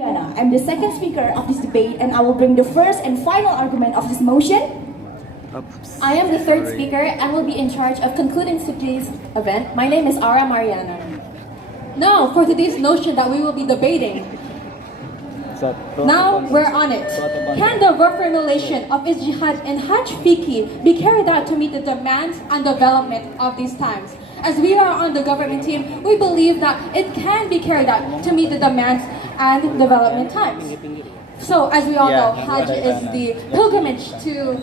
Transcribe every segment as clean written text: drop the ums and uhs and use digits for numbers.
Vina. I'm the second speaker of this debate and I will bring the first and final argument of this motion. I am the third speaker and will be in charge of concluding today's event. My name is Ara Mariana. Now, for today's notion that we will be debating. Now, we're on it. Can the reformulation of Ijtihad and Hajj Fiqh be carried out to meet the demands and development of these times? As we are on the government team, we believe that it can be carried out to meet the demands and development times. So, as we all know, Hajj is the pilgrimage to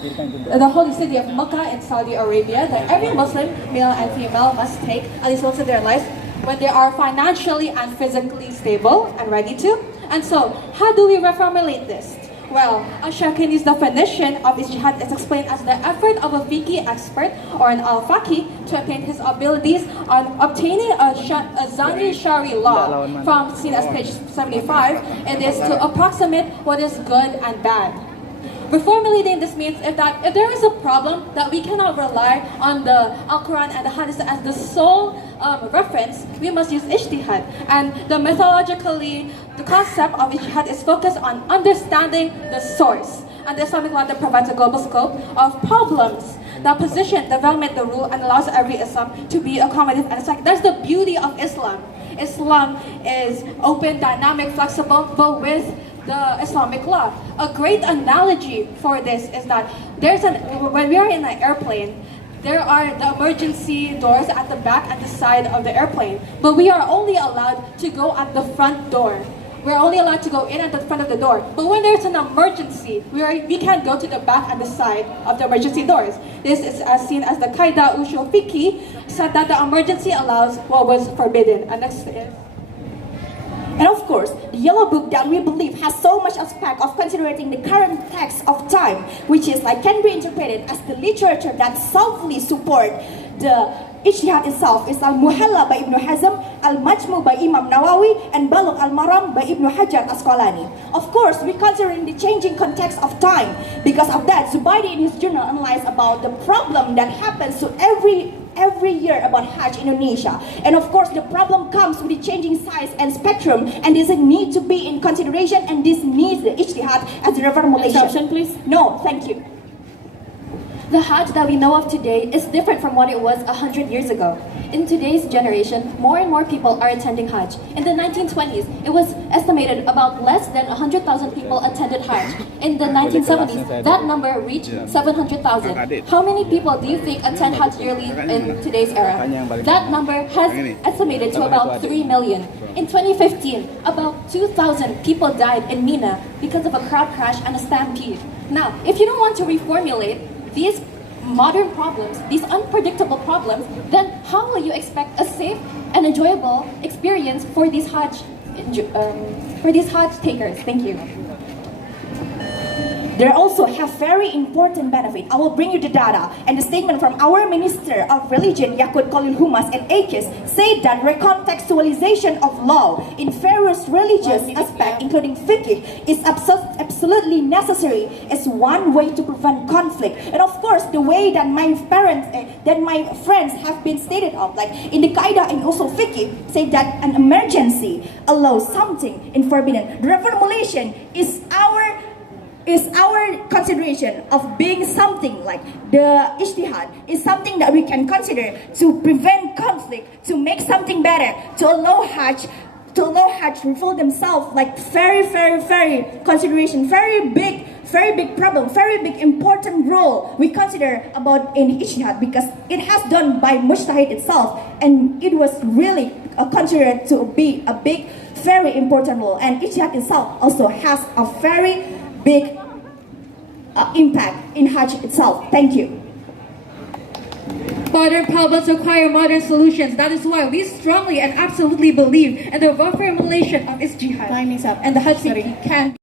the holy city of Mecca in Saudi Arabia that every Muslim, male and female, must take at least once in their life when they are financially and physically stable and ready to. And so, how do we reformulate this? Well, Ash-Shawkani's definition of Ijtihad is explained as the effort of a fiqh expert or an al-faqih to attain his abilities on obtaining a Zani Shari law from seen as page 75. It is to approximate what is good and bad. Reformulating this means if there is a problem that we cannot rely on the Al-Quran and the Hadith as the sole reference, we must use Ijtihad. And methodologically, the concept of Ijtihad is focused on understanding the source. And the Islamic law that provides a global scope of problems that position, development, the rule, and allows every Islam to be accommodative. And it's like, that's the beauty of Islam. Islam is open, dynamic, flexible, but with the Islamic law. A great analogy for this is that when we are in an airplane, there are the emergency doors at the back and the side of the airplane, but we are only allowed to go at the front door. We're only allowed to go in at the front of the door. But when there's an emergency, we can't go to the back and the side of the emergency doors. This is as seen as the Qaida Ushul Fiqh said that the emergency allows what was forbidden. And next is. And of course, the Yellow Book that we believe has so much aspect of considering the current text of time, which is can be interpreted as the literature that soundly support the Ijtihad itself is Al-Muhalla by Ibn Hazm, Al-Majmu by Imam Nawawi, and Balugh Al-Maram by Ibn Hajar Asqalani. Of course, we're considering the changing context of time. Because of that, Zubaydi in his journal analyzed about the problem that happens to every year about Hajj Indonesia. And of course, the problem comes with the changing size and spectrum, and this need to be in consideration, and this needs the Ijtihad as the reformulation. Interruption, please. No, thank you. The Hajj that we know of today is different from what it was 100 years ago. In today's generation, more and more people are attending Hajj. In the 1920s, it was estimated about less than 100,000 people attended Hajj. In the 1970s, that number reached 700,000. How many people do you think attend Hajj yearly in today's era? That number has estimated to about 3 million. In 2015, about 2,000 people died in Mina because of a crowd crash and a stampede. Now, if you don't want to reformulate these modern problems, these unpredictable problems, then how will you expect a safe and enjoyable experience for these Hajj takers? Thank you. They also have very important benefit. I will bring you the data. And the statement from our Minister of Religion, Yaqut Khalil Humas and AKIS, said that recontextualization of law in various religious aspects, including fiqh, is absolutely necessary as one way to prevent conflict. And of course, the way that my friends have been stated of, like in the Qaida and also fiqh, say that an emergency allows something in forbidden. The reformulation is our consideration of being something like the Ijtihad is something that we can consider to prevent conflict, to make something better, to allow Hajj to reveal themselves like very consideration, very big problem, very big important role we consider about in Ijtihad because it has done by Mujtahid itself and it was really considered to be a big, very important role, and Ijtihad itself also has a very big impact in Hajj itself. Thank you. Modern problems require modern solutions. That is why we strongly and absolutely believe in the reformulation of Ijtihad. Time is up. And the Hajj can